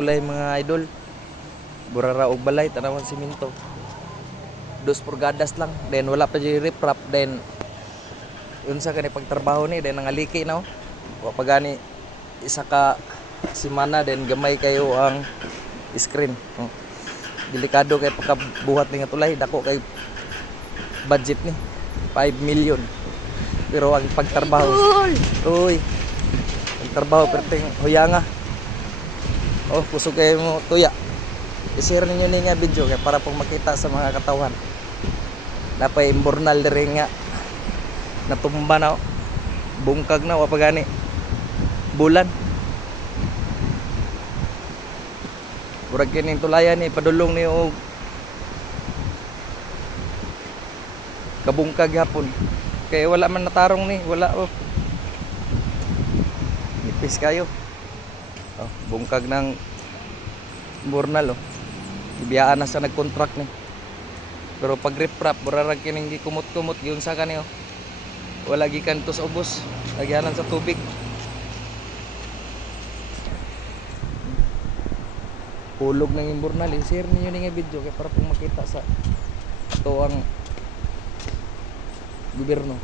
Tulay mga idol, burara og balay tanawan siminto. 2 purgadas lang, then wala pa jud riprap, then unsa kani pagtrabaho ni, then nangaliki na wa pa gani isa ka semana, then gamay kayo ang screen. Delikado kay pagkabuhat ni nga tulay, dako kay budget ni 5 million. Pero ang pagtrabaho, uy, pagtrabaho perting huyanga. Oh, kusog kayo mo tuya. I-share ninyo ni nga video kay para pong makita sa mga katawan. Napay imbornal diri nga natumba na, bungkag na wa pa gani bulan. Murag kining tulayan ni padulong ni og kabungkag hapon. Kay wala man natarong ni, wala nipis kayo. Oh, bungkag ng bornal ibiyaan na sa nag-contract ni. Pero pag riprap burarag kining gikumot-kumot gyud sa kani wala gikan to sa ubos, lagyanan sa tubig. Hulog ng imbornal, i-share niyo ni nga video kay para pong makita sa ato ang gobyerno.